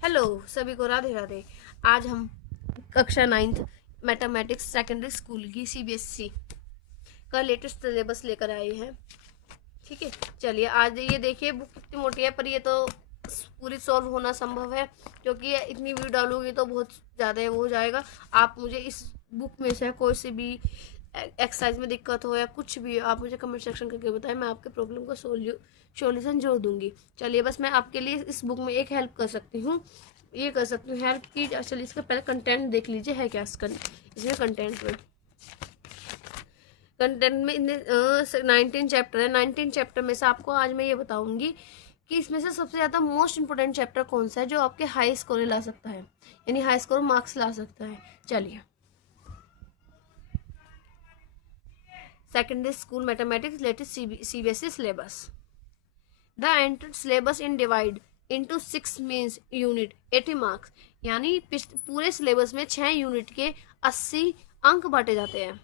Hello सभी को राधे राधे। आज हम कक्षा 9th मैथमेटिक्स सेकेंडरी स्कूल की सीबीएसई का लेटेस्ट सिलेबस लेकर आए हैं। ठीक है, चलिए आज ये देखिए बुक कितनी मोटी है, पर ये तो पूरी सॉल्व होना संभव है क्योंकि इतनी वीडियो डालूंगी तो बहुत ज़्यादा वो हो जाएगा। आप मुझे इस बुक में से कोई सी भी एक्सरसाइज में दिक्कत हो या कुछ भी आप मुझे कमेंट सेक्शन करके बताएं, मैं आपके प्रॉब्लम का सॉल्यूशन जोड़ दूंगी। चलिए बस मैं आपके लिए इस बुक में एक हेल्प कर सकती हूँ, ये कर सकती हूँ हेल्प की। चलिए इसका पहले कंटेंट देख लीजिए है क्या इसमें कंटेंट में 19 चैप्टर है। 19 चैप्टर में से आपको आज मैं ये बताऊंगी कि इसमें से सबसे ज़्यादा मोस्ट इंपोर्टेंट चैप्टर कौन सा है जो आपके हाई स्कोर ला सकता है, यानी हाई स्कोर मार्क्स ला सकता है। चलिए, secondary school mathematics latest CBSE syllabus. The entered syllabus in divide into 6 means unit 80 marks, यानी पूरे सिलेबस में 6 यूनिट के 80 अंक बांटे जाते हैं।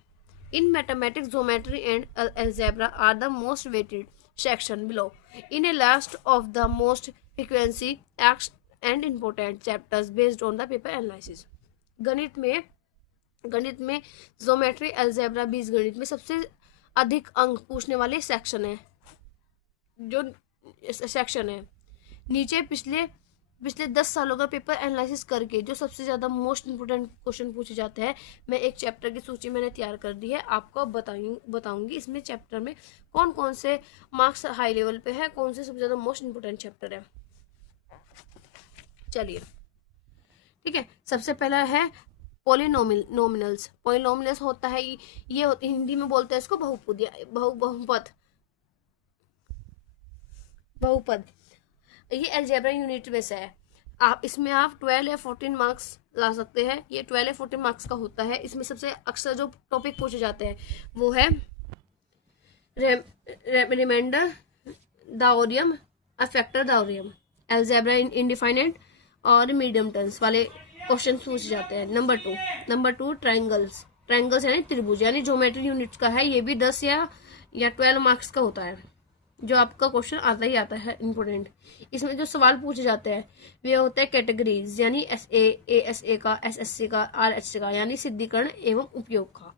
In mathematics geometry and algebra are the most weighted section below in a last of the most frequency act and important chapters based on the paper analysis. गणित में ज्योमेट्री अलजेब्रा बीज गणित में सबसे अधिक अंक पूछने वाले सेक्शन है। नीचे पिछले 10 सालों का पेपर एनालिसिस करके जो सबसे ज्यादा मोस्ट इंपोर्टेंट क्वेश्चन पूछे जाते हैं, मैं एक चैप्टर की सूची मैंने तैयार कर दी है, आपको बताऊंगी इसमें चैप्टर में कौन कौन से मार्क्स हाई लेवल पे है, कौन से सबसे ज्यादा मोस्ट इंपोर्टेंट चैप्टर है। चलिए ठीक है, सबसे पहला है पॉलिनोमिनल्स। पॉलिनोमिनल्स होता है ये हिंदी में बोलते हैं इसको बहुपद। ये अलजेब्रा यूनिट में से है। आप 12 या 14 मार्क्स ला सकते हैं। ये 12 या 14 मार्क्स का होता है। इसमें सबसे अक्सर जो टॉपिक पूछे जाते हैं वो है रिमाइंडर दाओरियम, अफेक्टर दाओरियम, अलजेब्रा इनडिफाइनेट और मीडियम टर्म्स वाले क्वेश्चन पूछे जाते हैं। नंबर टू ट्रायंगल्स यानी त्रिभुज, यानी ज्योमेट्री यूनिट का है। ये भी 10 या 12 मार्क्स का होता है, जो आपका क्वेश्चन आता ही आता है इंपोर्टेंट। इसमें जो सवाल पूछे जाते हैं वे होते हैं कैटेगरीज, यानी एएसए का, एसएससी का, आरएचसी का, यानी सिद्धिकरण एवं उपयोग का,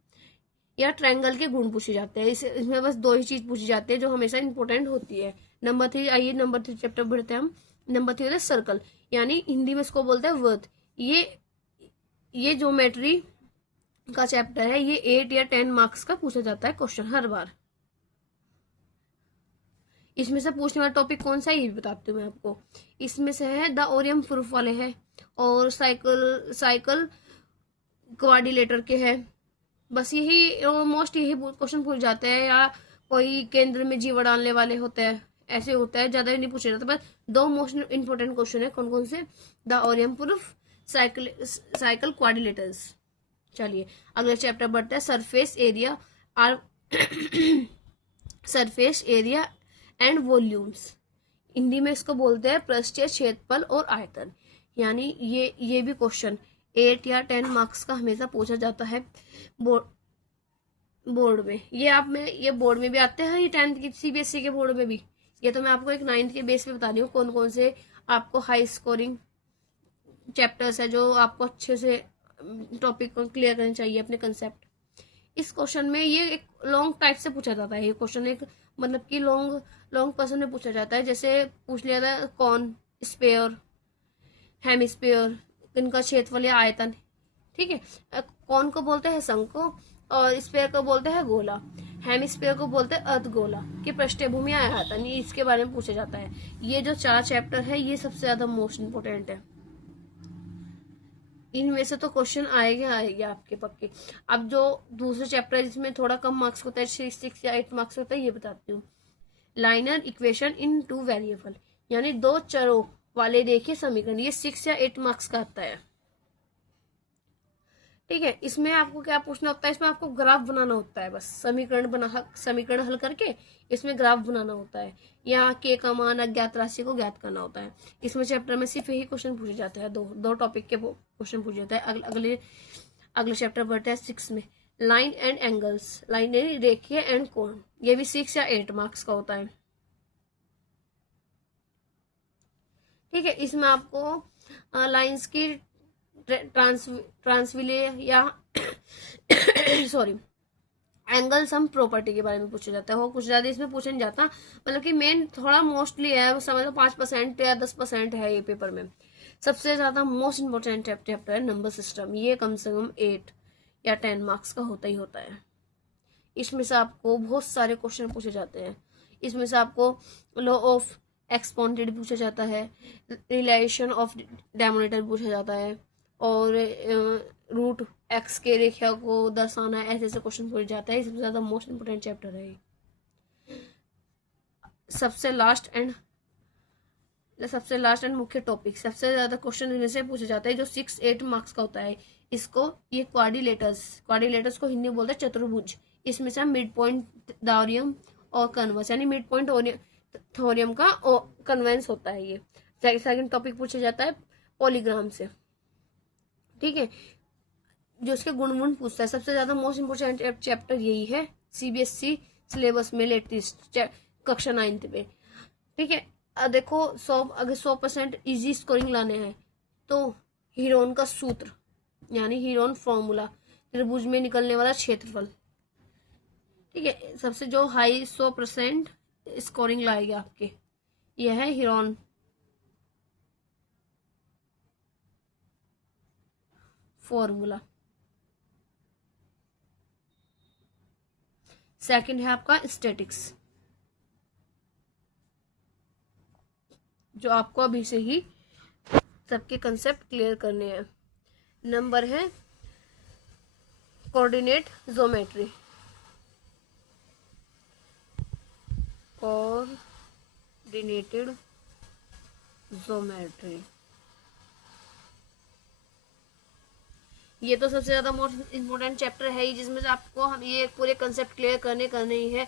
या ट्रायंगल के गुण पूछे जाते हैं। इसमें बस 2 ही चीज पूछी जाती है जो हमेशा इंपोर्टेंट होती है। नंबर 3 आइए, नंबर 3 चैप्टर बढ़ते हैं हम। नंबर 3 होता है सर्कल, यानी हिंदी में इसको बोलते हैं वृत्त। ये ज्योमेट्री का चैप्टर है। ये 8 या 10 मार्क्स का पूछा जाता है क्वेश्चन हर बार। इसमें से पूछने वाला टॉपिक कौन सा है ये भी बताती हूँ मैं आपको। इसमें से है द ओरियम प्रूफ वाले है, और साइकिल क्वाड्रिलेटर के है। बस यही ऑलमोस्ट यही क्वेश्चन पूछ जाते हैं, या कोई केंद्र में जीवा डालने वाले होते हैं, ऐसे होता है, ज्यादा नहीं पूछे जाते। बस 2 मोस्ट इंपोर्टेंट क्वेश्चन है। कौन कौन से? Theorem proof, cyclic quadrilaterals. चलिए अगले चैप्टर बढ़ता है surface area surface area and volumes. Hindi में इसको बोलते हैं पृष्ठीय क्षेत्रफल और आयतन। यानी ये भी क्वेश्चन 8 या 10 मार्क्स का हमेशा पूछा जाता है बोर्ड में। ये बोर्ड में भी आते हैं, ये 10th की सीबीएसई के बोर्ड में भी। ये तो मैं आपको एक 9th के बेस पे बता रही हूँ कौन कौन से आपको हाई स्कोरिंग चैप्टर्स है जो आपको अच्छे से टॉपिक को क्लियर करना चाहिए अपने कंसेप्ट। इस क्वेश्चन में ये एक लॉन्ग टाइप से पूछा जाता है। ये क्वेश्चन एक मतलब कि लॉन्ग पर्सन में पूछा जाता है। जैसे पूछ लिया था कौन, स्पेयर, हेमिस्फीयर, इनका क्षेत्रफल या आयतन। ठीक है, कौन को बोलते हैं शंकु, और स्पेयर को बोलते हैं गोला, हेमिस्फीयर को बोलते हैं अर्धगोला की पृष्ठभूमि आयतन। ये इसके बारे में पूछा जाता है। ये जो 4 चैप्टर है ये सबसे ज्यादा मोस्ट इंपोर्टेंट है। इनमें से तो क्वेश्चन आएंगे आपके पक्के। अब जो दूसरे चैप्टर जिसमें थोड़ा कम मार्क्स होता है, 6 या 8 मार्क्स होता है, ये बताती हूँ। लाइनर इक्वेशन इन 2 वेरिएबल, यानी 2 चरों वाले देखिए समीकरण, ये 6 या 8 मार्क्स का आता है। ठीक है, इसमें आपको क्या पूछना होता है? इसमें आपको ग्राफ बनाना होता है। बस समीकरण हल करके इसमें ग्राफ बनाना होता है, या के का मान अज्ञात राशि को ज्ञात करना होता है। इसमें चैप्टर में सिर्फ यही क्वेश्चन पूछे जाते हैं। दो टॉपिक के क्वेश्चन पूछे जाते हैं। अगले चैप्टर बढ़ते हैं 6 में, लाइन एंड एंगल्स, लाइन रेखीय एंड कोण। ये भी 6 या 8 मार्क्स का होता है। ठीक है, इसमें आपको लाइंस की ट्रांसविले या सॉरी एंगल सम प्रॉपर्टी के बारे में पूछा जाता है। वो कुछ ज्यादा इसमें पूछा नहीं जाता, मतलब कि मेन थोड़ा मोस्टली है, समझ लो 5% या 10% है ये पेपर में। सबसे ज्यादा मोस्ट इम्पोर्टेंट चैप्टर है नंबर सिस्टम। ये कम से कम 8 या 10 मार्क्स का होता ही होता है। इसमें से आपको बहुत सारे क्वेश्चन पूछे जाते हैं। इसमें से आपको लॉ ऑफ एक्सपोनेंटेड पूछा जाता है, रिलेशन ऑफ डेमोनेटर पूछा जाता है, और रूट एक्स के रेखा को दर्शाना, ऐसे ऐसे क्वेश्चन पूछे जाता है। सबसे ज्यादा मोस्ट इम्पोर्टेंट चैप्टर है ये। सबसे लास्ट एंड मुख्य टॉपिक, सबसे ज्यादा क्वेश्चन इनमें से पूछे जाता है जो 6-8 मार्क्स का होता है। इसको ये क्वाड्रिलेटर्स को हिंदी में बोलते हैं चतुर्भुज। इसमें से मिड पॉइंट थ्योरम और कन्वर्स, यानी मिड पॉइंट थ्योरम का कन्वेंस होता है ये। सेकंड टॉपिक पूछा जाता है पॉलीग्राम से, ठीक है, जो उसके गुण पूछता है। सबसे ज्यादा मोस्ट इम्पोर्टेंट चैप्टर यही है सीबीएसई सिलेबस में लेटेस्ट कक्षा 9 पे, ठीक है। देखो अगर 100% इजी स्कोरिंग लाने हैं तो हीरोन का सूत्र, यानी हीरोन फॉर्मूला, त्रिभुज में निकलने वाला क्षेत्रफल, ठीक है, सबसे जो हाई 100% स्कोरिंग लाएगा आपके, यह है हीरोन फॉर्मूला। सेकंड है आपका स्टैटिक्स, जो आपको अभी से ही सबके कंसेप्ट क्लियर करने हैं। नंबर है कोऑर्डिनेट ज्योमेट्री, कोऑर्डिनेटेड ज्योमेट्री। ये तो सबसे ज्यादा मोस्ट इम्पोर्टेंट चैप्टर है ही, जिसमें से आपको हम ये पूरे कंसेप्ट क्लियर करने ही है।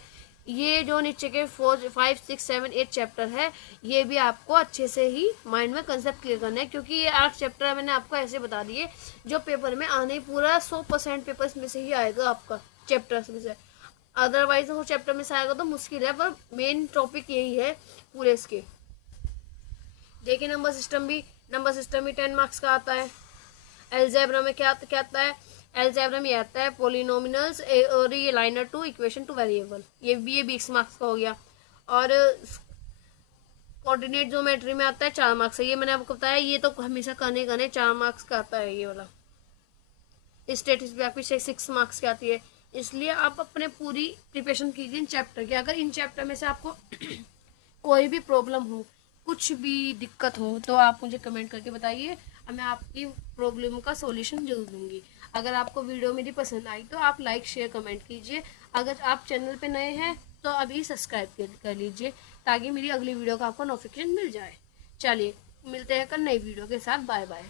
ये जो नीचे के 4, 5, 6, 7, 8 चैप्टर है, ये भी आपको अच्छे से ही माइंड में कंसेप्ट क्लियर करना है, क्योंकि ये 8 चैप्टर मैंने आपको ऐसे बता दिए जो पेपर में आने पूरा 100% पेपर्स में से ही आएगा आपका चैप्टर्स में से। अदरवाइज वो चैप्टर में से आएगा तो मुश्किल है, पर मेन टॉपिक यही है पूरे इसके। देखिए नंबर सिस्टम भी 10 मार्क्स का आता है। एल्जेब्रा में क्या आता है? एल्जेब्रा में आता है पोलिनोमिनल्स और ये linear two equation two variable, ये 20 मार्क्स का हो गया। और कोऑर्डिनेट ज्योमेट्री में आता है 4 मार्क्स का, ये मैंने आपको बताया, ये तो हमेशा करने 4 मार्क्स का आता है ये वाला। स्टेटिस्टिक्स भी आपकी 6 मार्क्स की आती है। इसलिए आप अपने पूरी प्रिपरेशन कीजिए इन चैप्टर की। अगर इन चैप्टर में से आपको कोई भी प्रॉब्लम हो, कुछ भी दिक्कत हो, तो आप मुझे कमेंट करके बताइए, मैं आपकी प्रॉब्लम का सॉल्यूशन जरूर दूंगी। अगर आपको वीडियो मेरी पसंद आई तो आप लाइक शेयर कमेंट कीजिए। अगर आप चैनल पे नए हैं तो अभी सब्सक्राइब कर लीजिए, ताकि मेरी अगली वीडियो का आपको नोटिफिकेशन मिल जाए। चलिए मिलते हैं कल नई वीडियो के साथ। Bye bye.